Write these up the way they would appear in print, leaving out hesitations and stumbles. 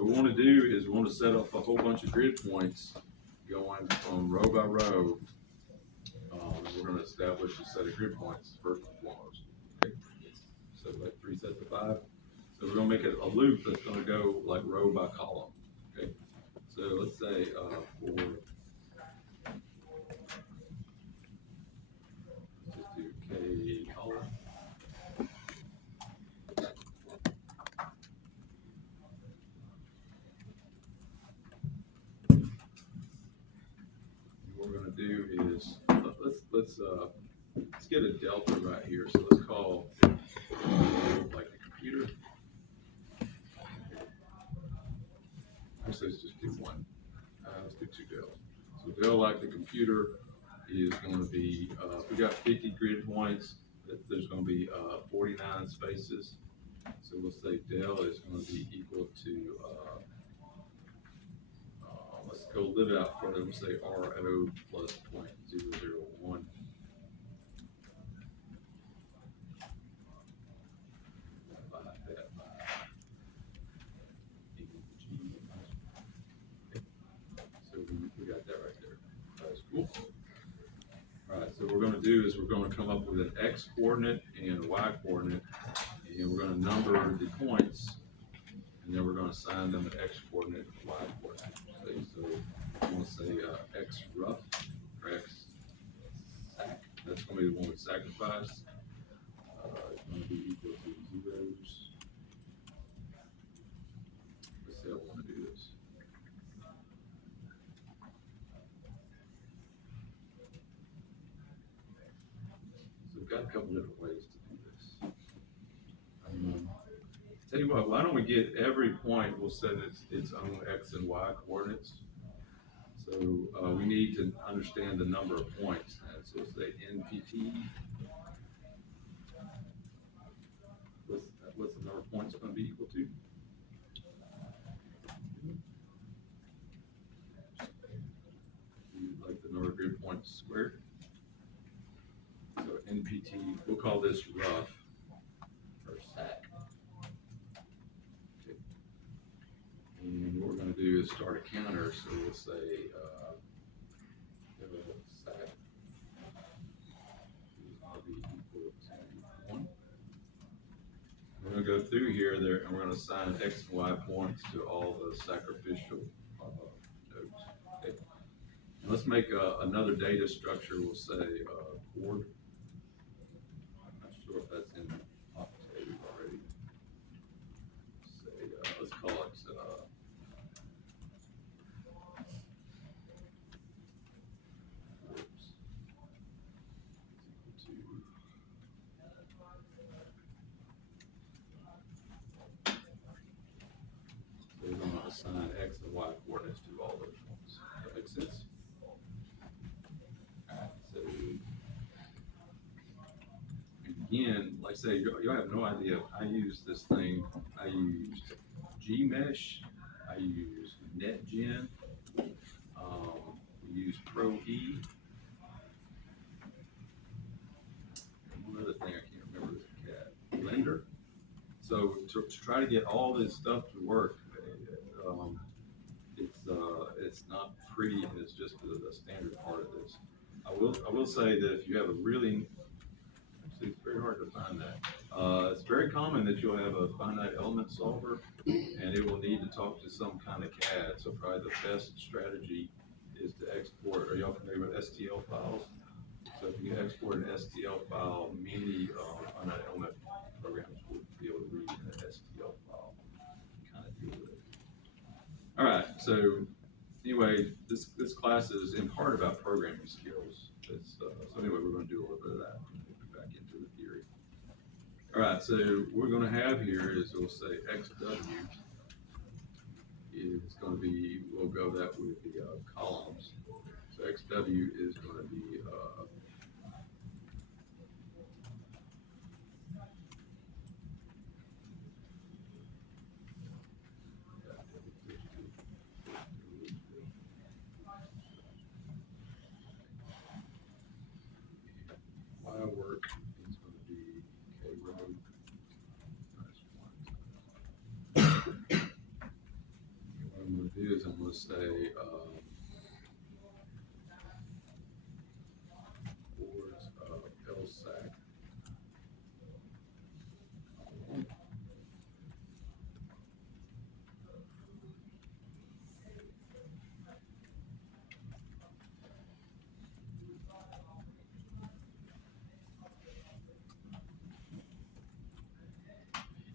So what we want to do is we want to set up a whole bunch of grid points going from row by row. We're going to establish a set of grid points first and foremost. Okay? So like 3 sets of 5. So we're going to make it a loop that's going to go like row by column. Okay. So let's say for let's just do K column. What we're going to do is let's get a delta right here. So let's call like the computer. Actually, let's just do one. Let's do 2 dells. So del like the computer is going to be if we got 50 grid points, there's going to be 49 spaces. So we'll say del is going to be equal to let's go live it out further. We'll say RO plus 0.001. So we got that right there. That's cool. All right, so what we're going to do is we're going to come up with an x coordinate and a y coordinate, and we're going to number the points, and then we're going to assign them an x coordinate and y coordinate. Okay, so I'm going to say x rough or x sac. That's going to be the one with sacrifice. It's going to be equal to zeros. Let's see how I want to do this. So we've got a couple different ways to do this. Tell you what, why don't we get every point, we'll set its own x and y coordinates. So we need to understand the number of points. And so say NPT. What's the number of points going to be equal to? Like the number of grid points squared. So NPT, we'll call this rough or sac. Okay. And what we're going to do is start a counter. So we'll say sac is going to be equal to 1. We're going to go through here there, and we're going to assign x and y points to all the sacrificial nodes. Okay. And let's make another data structure. We'll say chord. I'm not sure if that's in Octave already. Say let's call it so we're going to assign x and y coordinates to all those points. That makes sense? Alright, so again, like I say, you have no idea. I use this thing. I used Gmesh. I use NetGen. We use Pro-E. One other thing I can't remember is a cat. Blender. So to try to get all this stuff to work, it's not pretty, and it's just the standard part of this. I will say that if you have a really actually it's very hard to find that. It's very common that you'll have a finite element solver, and it will need to talk to some kind of CAD. So probably the best strategy is to export. Are y'all familiar with STL files? So if you export an STL file, many finite element programs will be able to read an STL file and kind of deal with it. All right, so anyway, this class is in part about programming skills. So anyway, we're going to do a little bit of that. We'll get back into the theory. All right, so what we're going to have here is we'll say XW is going to be, we'll go that with the columns. So XW is going to be Y work is going to be K row minus 1. to do is I'm going to say boards of LSAC.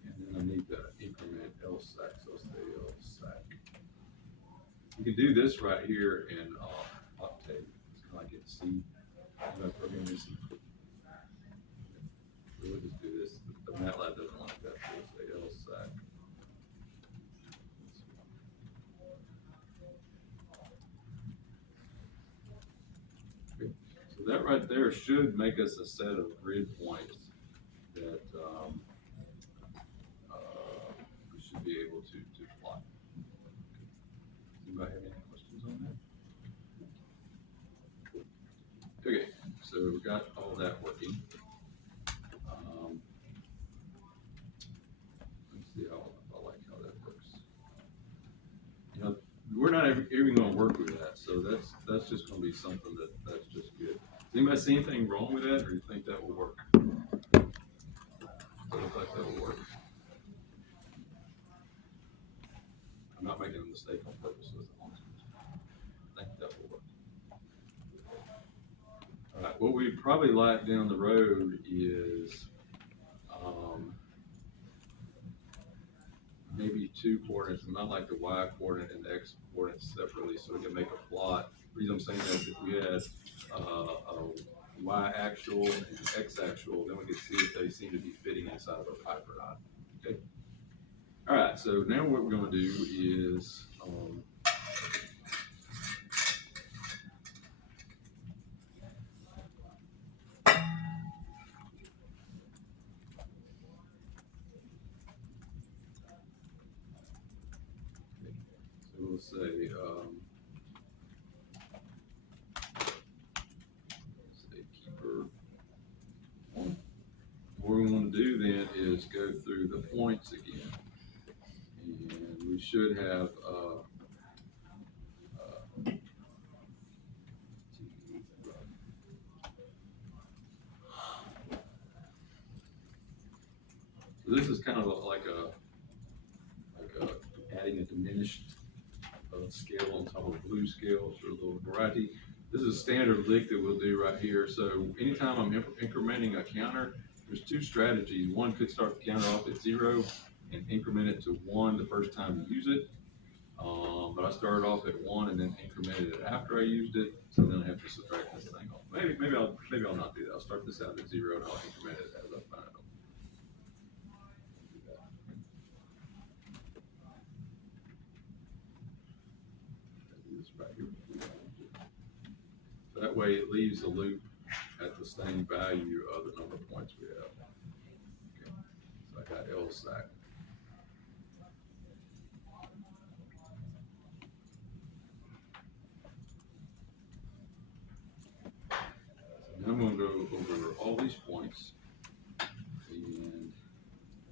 And then I need to increment LSAC, so I'll say LSAC. You can do this right here in Octave. It's kind of like it's C. Program this. We'll just do this. The MATLAB doesn't like that, so we'll say LSAC. Okay. So that right there should make us a set of grid points that we should be able to plot. Anybody have any questions on that? Okay, so we've got all that working. Let's see how I like how that works. You know, we're not even going to work with that, so that's just going to be something that's just good. Does anybody see anything wrong with that, or you think that will work? Does it look like that will work? I'm not making a mistake on purpose with it. I think that will work. All right, what we probably like down the road is maybe two coordinates. I might like the y coordinate and the x coordinates separately so we can make a plot. The reason I'm saying that is if we had a y actual and x actual, then we could see if they seem to be fitting inside of a pipe or not. Okay. All right, so now what we're going to do is we'll say keeper one. What we want to do then is go through the points again, and we should have so this is kind of like adding a diminished scale on top of a blue scale for a little variety. This is a standard lick that we'll do right here. So anytime I'm incrementing a counter, there's two strategies. One could start the counter off at 0 and increment it to 1 the first time you use it. But I started off at 1 and then incremented it after I used it. So then I have to subtract this thing off. Maybe I'll not do that. I'll start this out at 0 and I'll increment it as I find it. Right here. That way it leaves the loop at the same value of the number of points we have. Okay. So I got LSAC. So now I'm going to go over all these points, and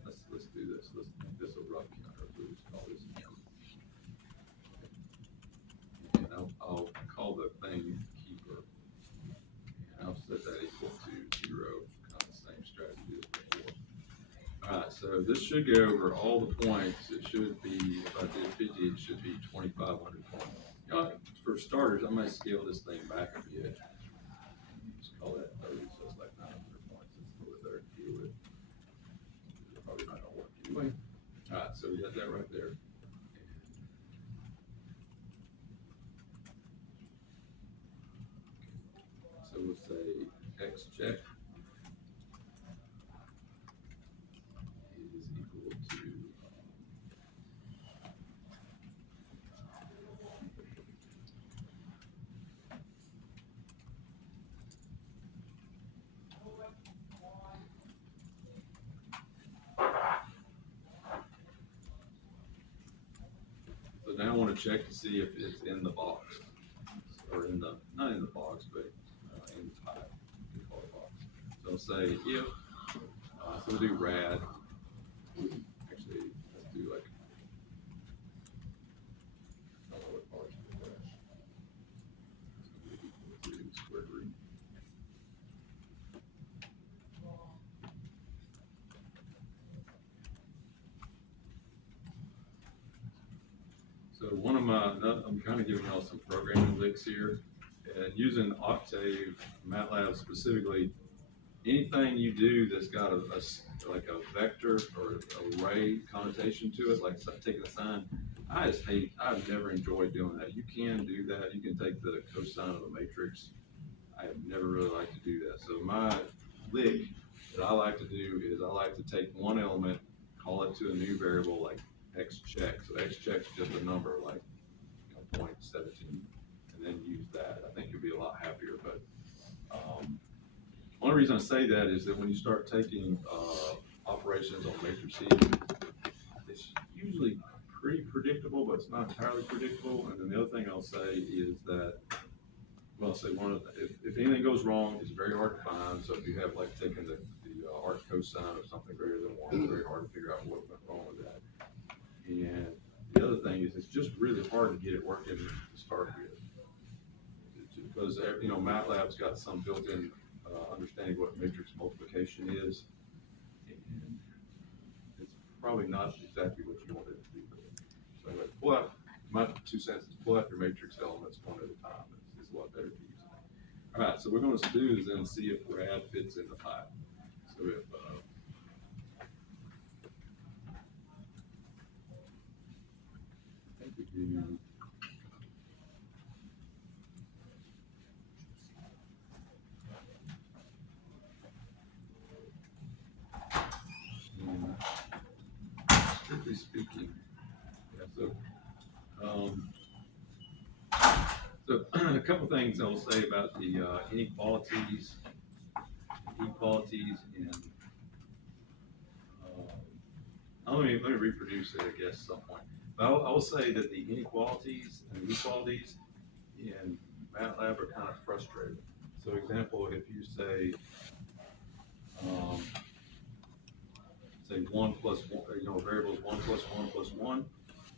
let's do this. Let's make this a rough counter. We'll just call this M. And I'll call the thing keeper, and I'll set that equal to 0. Kind of the same strategy as before. All right, so this should go over all the points. It should be, if I did 50, it should be 2,500 points. You know, for starters, I might scale this thing back a bit. Just call that 30, so it's like 900 points. It's a little bit better to deal with. It's probably not going to work anyway. All right, so we got that right there. So we'll say X check is equal to so now I want to check to see if it's in the box, or not in the box, but in the pipe. We call it box. So I'll say if, so we'll do rad. Actually, let's do like So I'm kind of giving y'all some programming licks here, and using Octave, MATLAB specifically, anything you do that's got like a vector or array connotation to it, like taking a sign, I've never enjoyed doing that. You can do that. You can take the cosine of a matrix. I have never really liked to do that. So my lick that I like to do is I like to take one element, call it to a new variable like x check. So x check is just a number like 0.17, and then use that. I think you'll be a lot happier. But only reason I say that is that when you start taking operations on matrices, it's usually pretty predictable, but it's not entirely predictable. And then the other thing I'll say is that, well, I'll say if anything goes wrong, it's very hard to find. So if you have like taken the arc cosine of something greater than 1, it's very hard to figure out what went wrong with that. And the other thing is it's just really hard to get it working to start with. Because MATLAB's got some built-in understanding what matrix multiplication is, and it's probably not exactly what you want it to be. So anyway, my 2 cents is pull out your matrix elements one at a time. It's a lot better to use it. All right, so we're going to do is then see if rad fits in the pipe. So if I think we do. Strictly speaking, yeah, so a couple things I'll say about the inequalities, and let me reproduce it, I guess, at some point. But I will say that the inequalities and the equalities in MATLAB are kind of frustrating. So, example, if you say 1 plus 1, a variable is 1 plus 1 plus 1,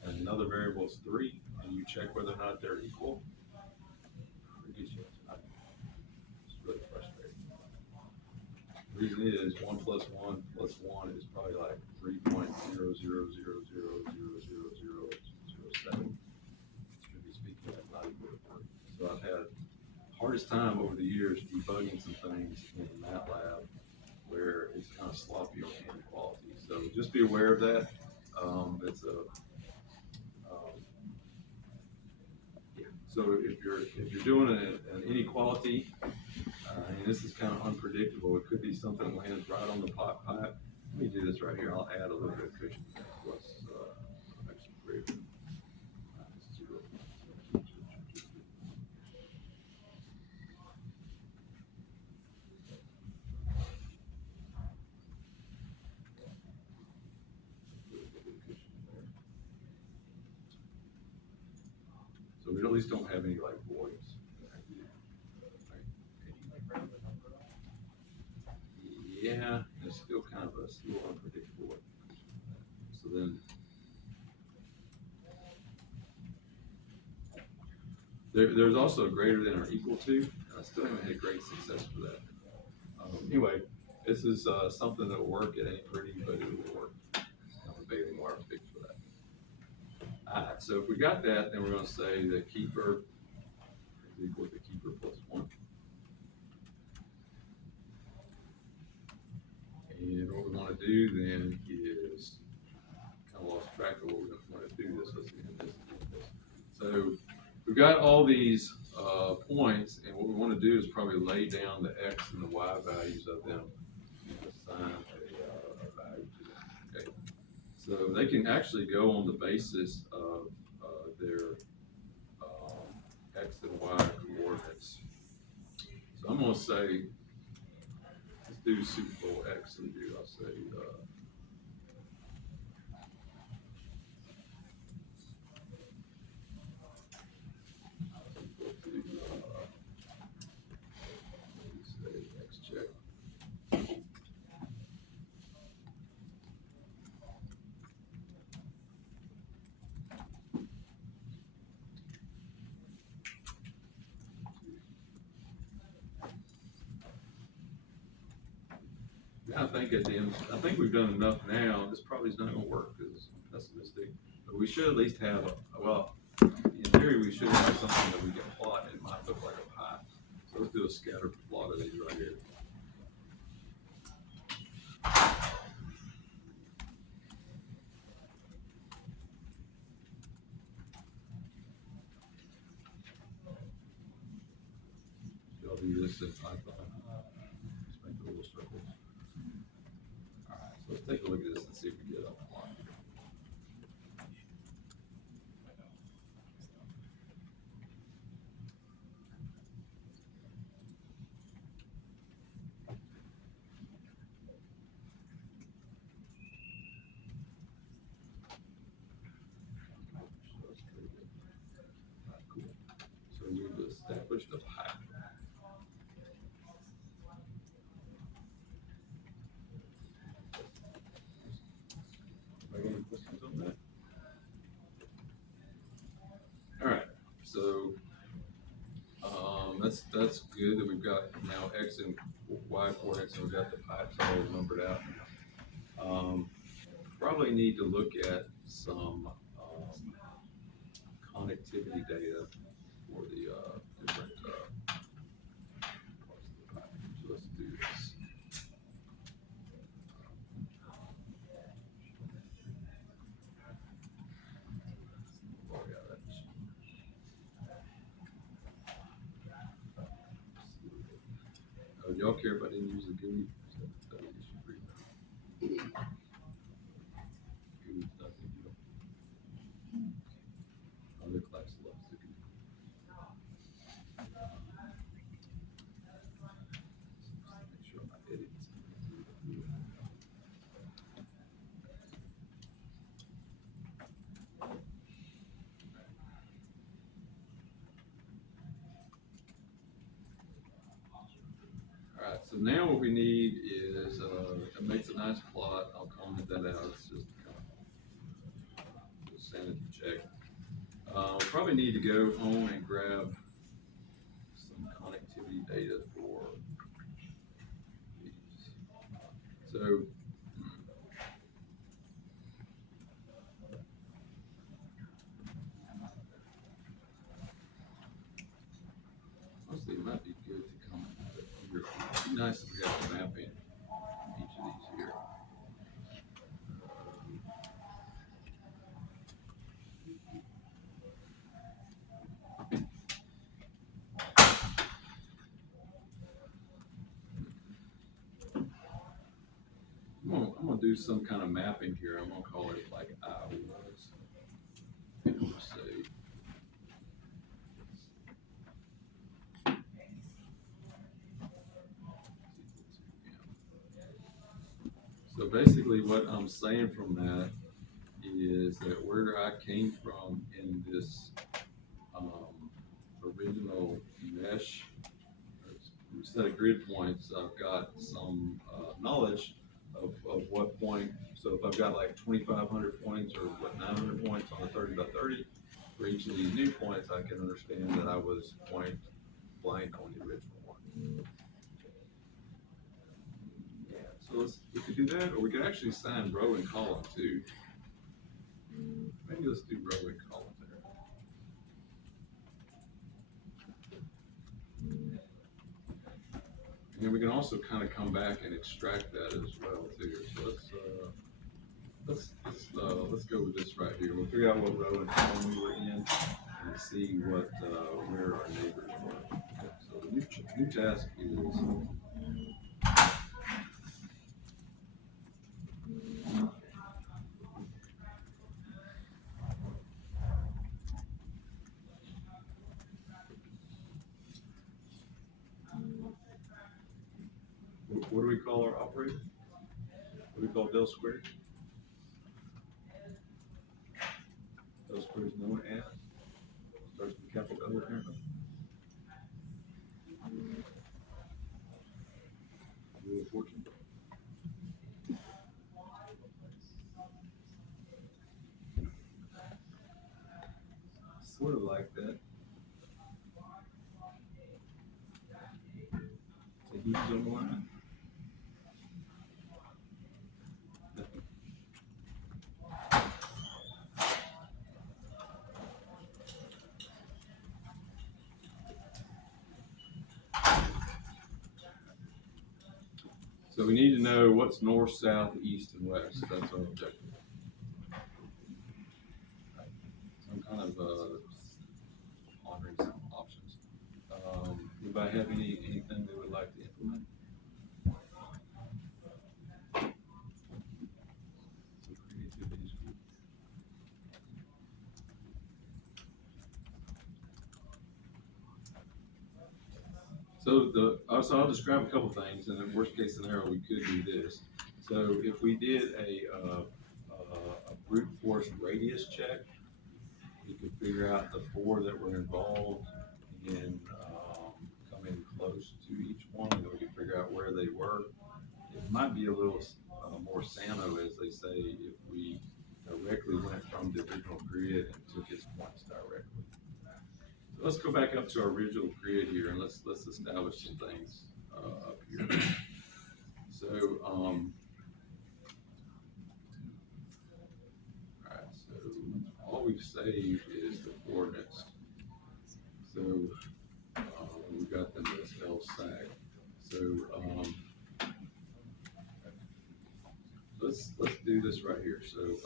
and another variable is 3, and you check whether or not they're equal, it's really frustrating. The reason is 1 plus 1 plus 1 is probably like 3.000000007. Strictly speaking, that's not equal to 3. So I've had hardest time over the years debugging some things in MATLAB where it's kind of sloppy on inequality. So just be aware of that. So if you're doing an inequality, and this is kind of unpredictable, it could be something lands right on the pipe. Let me do this right here. I'll add a little bit of cushion plus extra grid. So we at least don't have any like voids. Yeah, it's still kind of still unpredictable. So then there's also a greater than or equal to. I still haven't had great success for that. Anyway, this is something that will work. It ain't pretty, but it will work. I'm debating where I'm fixed for that. All right, so if we got that, then we're going to say the keeper is equal to keeper plus 1. And what we want to do then is kind of lost track of what we're going to do this. Let's see this. So we've got all these points, and what we want to do is probably lay down the x and the y values of them and assign a value to them. Okay. So they can actually go on the basis of their x and y coordinates. So I'm going to say, let's do Super Bowl x and do, I'll say, x check. Now I think at the end, I think we've done enough now. This probably is not gonna work because I'm pessimistic, but we should at least have well, in theory, we should have something that we can plot. It might look like a pie. So let's do a scatter plot of these right here. I'll do this in Python. Just make the little circles. All right, so let's take a look at this and see if we get it on the line. Cool. So we've established a pipe. Any questions on that? All right, so that's good that we've got now X and Y coordinates and we've got the pipes all numbered out. Probably need to look at some connectivity data for the different parts of the pipe. So let's do this. Oh, yeah, that's, do y'all care if I didn't use the GUI? That would be super. GUI's not a big deal. Other class loves the GUI. Make sure I'm not editing. All right, so now what we need is it makes a nice plot. I'll comment that out. It's just kind of a sanity check. We probably need to go home and grab some connectivity data for these. So honestly, it might be good to come at it here. It'd be nice if we got a mapping each of these here. I'm gonna do some kind of mapping here. I'm gonna call it like I was. Let's see. So basically what I'm saying from that is that where I came from in this original mesh set of grid points, I've got some knowledge of what point. So if I've got like 2,500 points or what 900 points on a 30 by 30, for each of these new points, I can understand that I was point blank on the original one. Yeah, so we could do that, or we could actually assign row and column too. Maybe let's do row and column there. And we can also kind of come back and extract that as well too. So let's go with this right here. We'll figure out what row and column we were in and see what where our neighbors were. Okay, so the new task is what do we call our operator? What do we call del squared? Del squared is known as starts with capital L apparently. Wheel of Fortune. Sort of like that. So who's on the line? So we need to know what's north, south, east, and west. That's our objective. Some kind of pondering some options. Anybody have anything they would like to implement? Some creativity is good. So I'll describe a couple things, and in worst case scenario, we could do this. So if we did a brute force radius check, we could figure out the four that were involved in coming close to each one, and then we could figure out where they were. It might be a little more Sano, as they say, if we directly went from the original grid and took its points directly. So let's go back up to our original grid here, and let's establish some things up here. So, all right. So all we've saved is the coordinates. So we got them as LSAC. So let's do this right here. So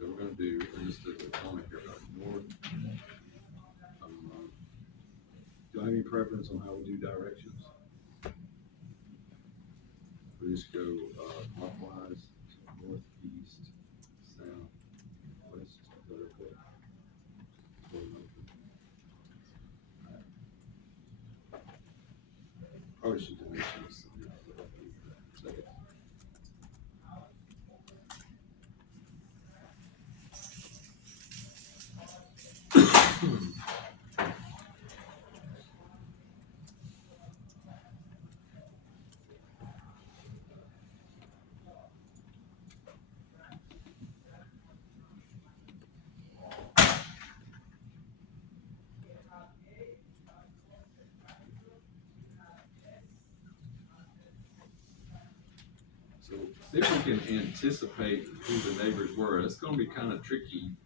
we're going to do just a comment here about north. Do I have any preference on how we do directions? We just go clockwise, north, east, south, west. Is that okay? Probably should mention this. Second. So see if we can anticipate who the neighbors were. It's going to be kind of tricky.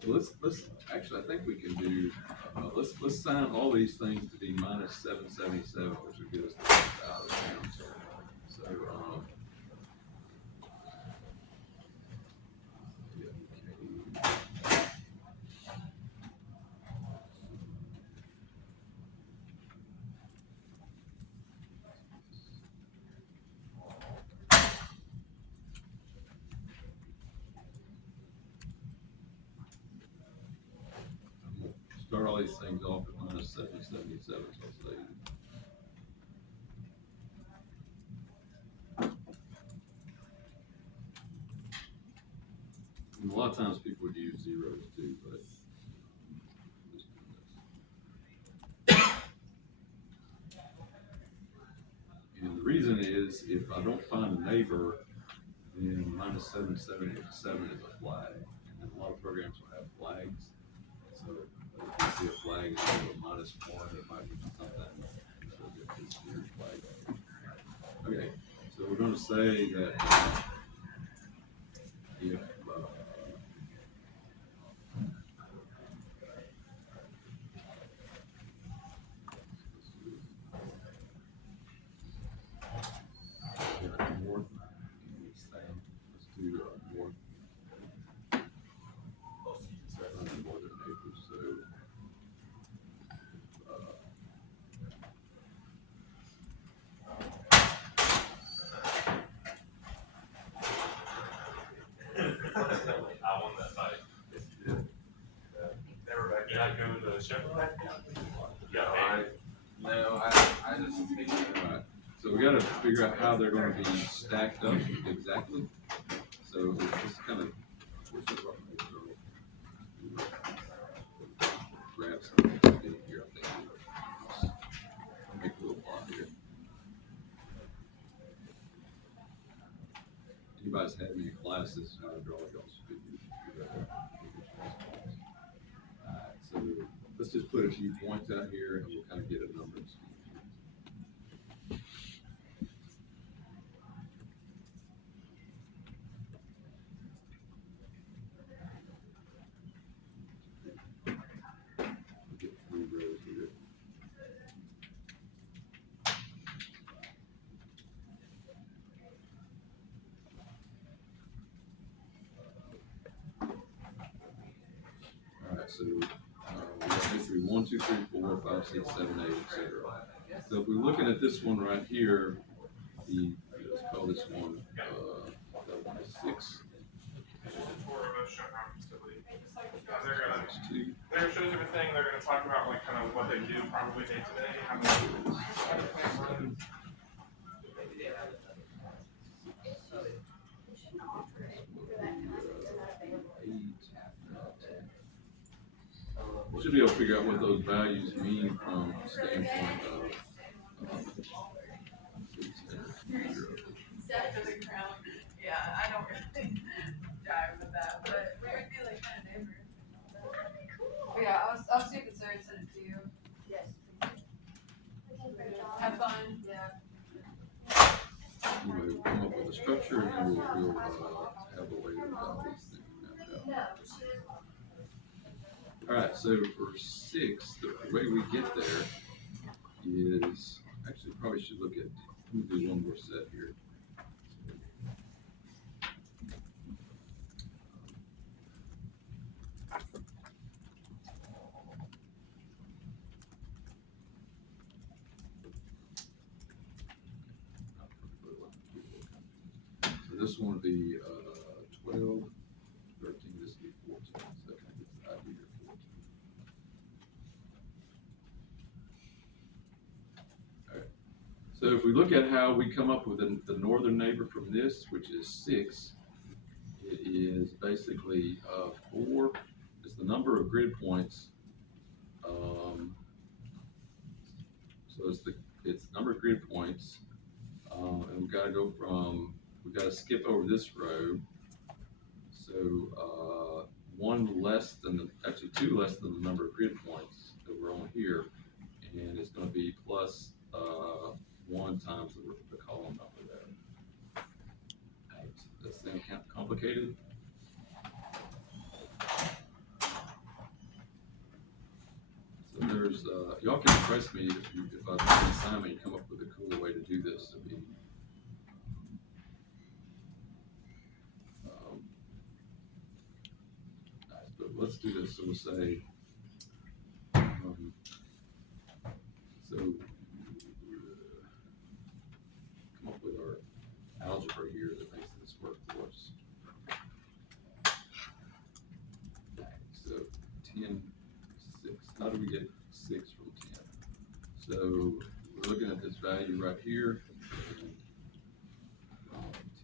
So let's actually I think we can do let's sign all these things to be minus 777, which will get us out of town. So yeah, I'm gonna start all these things off at minus 777. So I'll say. And a lot of times people would use zeros too, but and the reason is if I don't find a neighbor, then minus 777 is a flag. And a lot of programs will have flags. So if you see a flag instead of a -1, it might be something. So get this weird flag. Okay, so we're going to say that if north, let's do north, northern neighbors. So I won that fight. Did I go to the Chevrolet? Yeah, no, I just think, so we got to figure out how they're going to be stacked up exactly. So it's just kind of grab something here. I think I'll make a little plot here. Anybody's had any classes how to draw y'all's figures? Alright, so let's just put a few points out here and we'll kind of get a number. We'll get 3 rows here. Alright, so we have basically 1, 2, 3, 4, 5, 6, 7, 8, etc. So if we're looking at this one right here, let's call this one that one is 6. Four of us show how facility. That's 2. They're gonna show us everything. They're gonna talk about like kind of what they do probably day to day, how the plant runs. We should be able to figure out what those values mean from the standpoint of Step to the ground. Yeah, I don't really jive with that, but we would be like kind of neighbors. But yeah, I'll see if it's there and send it to you. Yes. Have fun. Yeah. Anyway, we'll come up with a structure and then we'll have a way to these things mapped out. Alright, so for 6, the way we get there is, actually probably should look at, let me do one more set here. So this one would be 12, 13, this would be 14, so that kind of gets the idea of 14. Alright, so if we look at how we come up with the northern neighbor from this, which is 6, it is basically 4, it's the number of grid points. So it's number of grid points, and we've got to go from, we've got to skip over this row. So 1 less than actually 2 less than the number of grid points that we're on here, and it's going to be plus 1 times the column number there. Right. Does that sound complicated? So there's, y'all can impress me if I do an assignment and come up with a cool way to do this. I mean, nice, but let's do this. So we'll say, come up with our algebra here that makes this work for us. So 10, 6. How do we get 6 from 10? So we're looking at this value right here. Think about this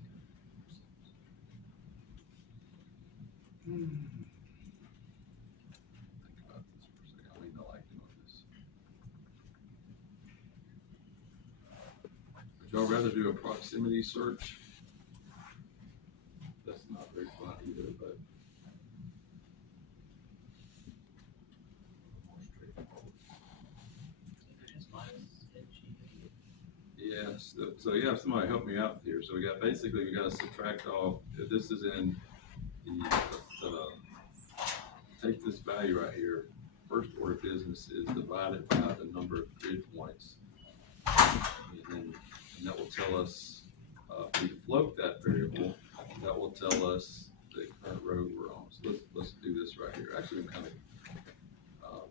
for a second. I mean, I like doing this. Would y'all rather do a proximity search? That's not very fun either, but more straightforward. Yeah, so you have somebody help me out here. So we got basically, we got to subtract off, if this is in take this value right here, first order of business is divided by the number of grid points. And that will tell us, if we float that variable, that will tell us the current row we're on. So let's do this right here. Actually, I'm kind of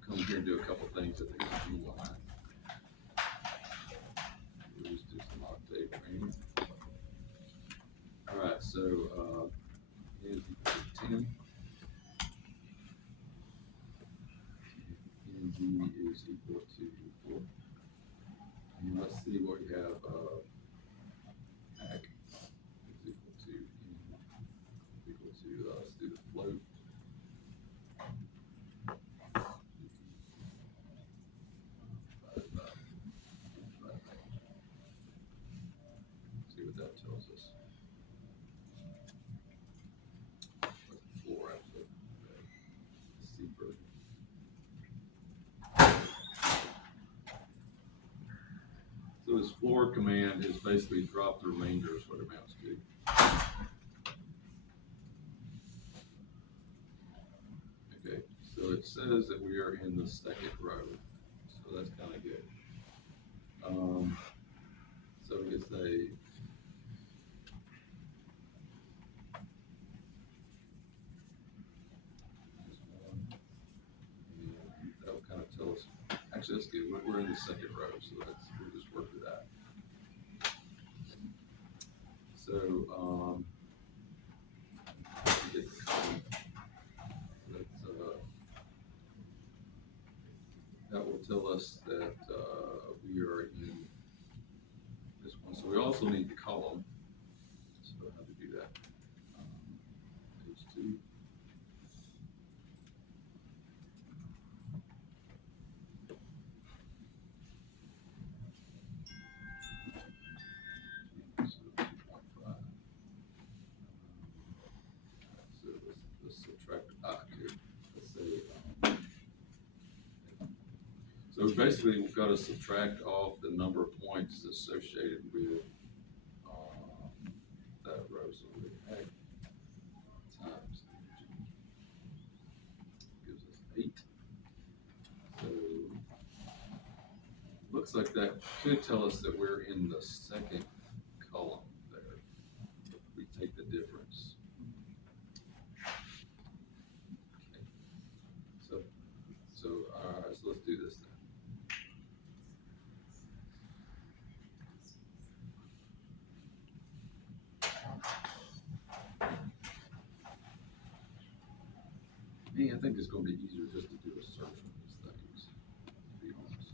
come here and do a couple things at the end line. We'll just do some octave training. All right, so is equal to 10. And D is equal to 4. And let's see what we have. AC is equal to let's do the float. See what that tells us. That's 4 actually. C version. sort command is basically drop the remainder is what it amounts to. Okay, so it says that we are in the second row, so that's kind of good. So we can say this one, and that'll kind of tell us. Actually, that's good. We're in the second row, so we'll just work with that. So get the column. That will tell us that we are in this one. So we also need the column. So how to do that? Page 2. So 2.5. So let's subtract. Here. Let's say. So basically, we've got to subtract off the number of points associated with that row. So we add times gives us 8. So looks like that could tell us that we're in the second column there. If we take the difference. Okay. So all right. So let's do this then. I think it's going to be easier just to do a search on these things, to be honest.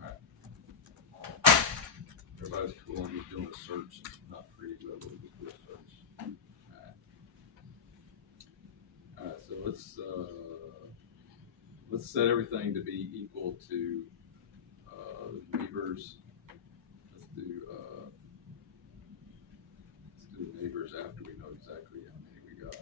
All right. Everybody's cool on just doing a search. It's not pretty, but we'll just do a search. All right. So let's set everything to be equal to the neighbors. Let's do the neighbors after we know exactly how many we got.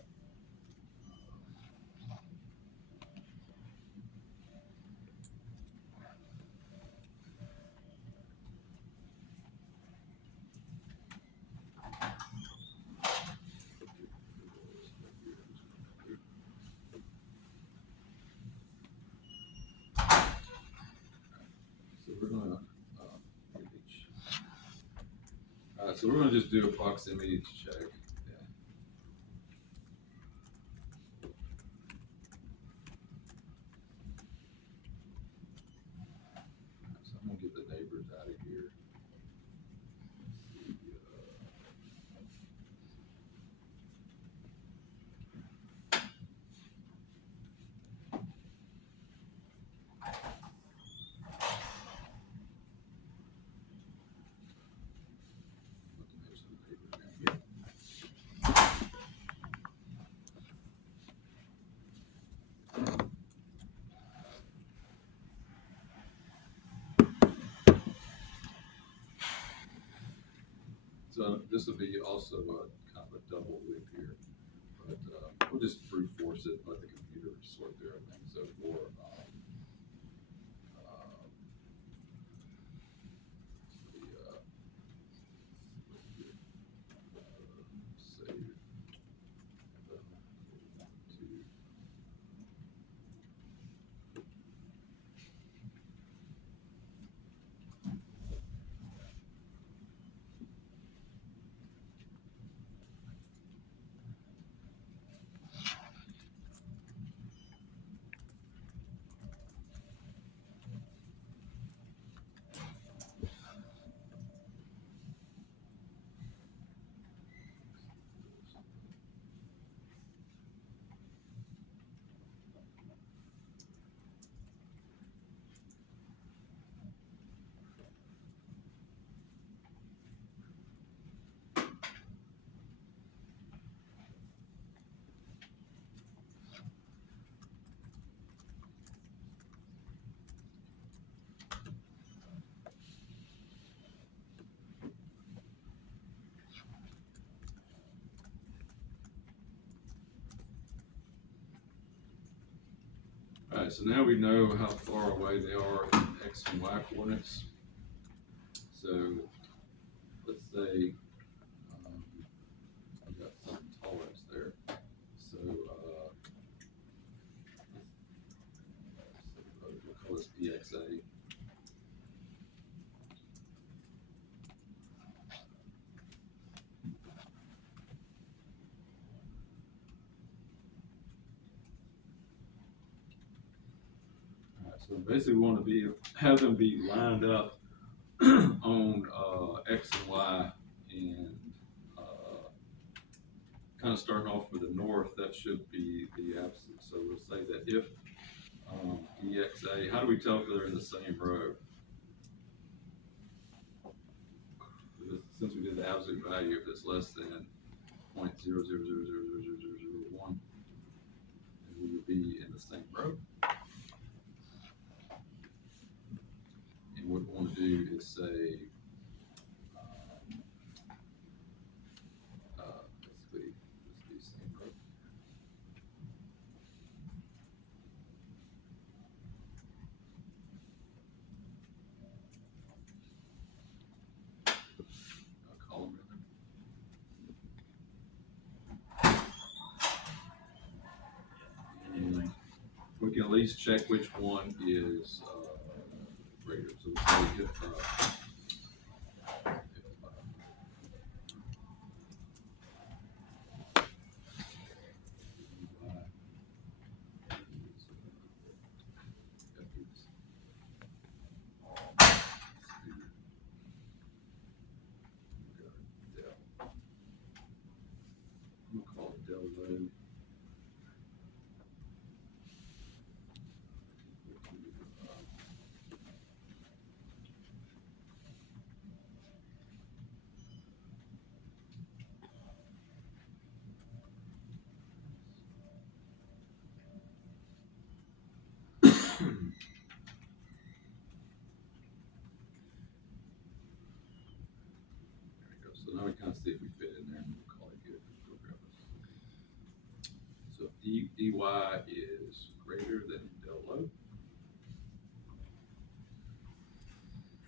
So we're gonna so we're gonna just do a proximity check. Yeah. So I'm gonna get the neighbors out of here. So this will be also kind of a double loop here, but we'll just brute force it, let the computer sort through everything. So for save. All right, so now we know how far away they are in X and Y coordinates. So let's say I've got some tolerance there. So we'll call this DXA. So basically, we want to have them be lined up on X and Y, and kind of starting off with the north. That should be the absence. So we'll say that if DXA, how do we tell if they're in the same row? Since we did the absolute value, if it's less than 0.00000001, then we would be in the same row. And what we want to do is say, basically, let's do same row. Column rather. And we can at least check which one is greater. So we say if I'm gonna call it del load. So now we kind of see if we fit in there, and we'll call it good. So if dy is greater than del load,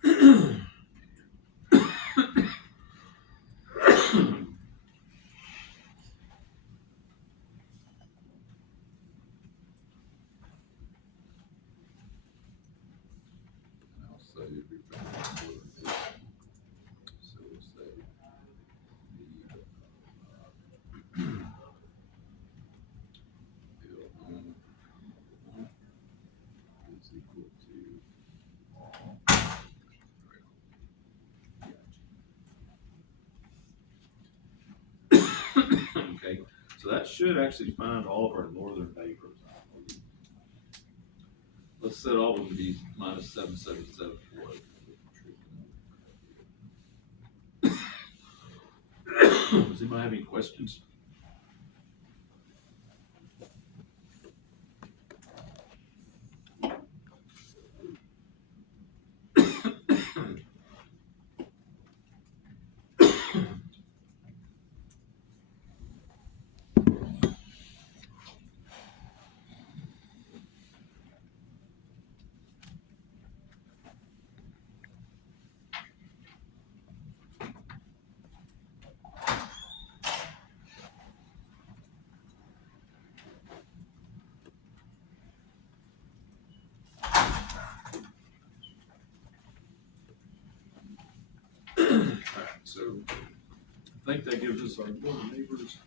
and I'll say we found polarization. So we'll say the is equal to okay, so that should actually find all of our northern vapors. Let's set all of them to be minus 77748. Does anybody have any questions? So I think that gives us our northern neighbors.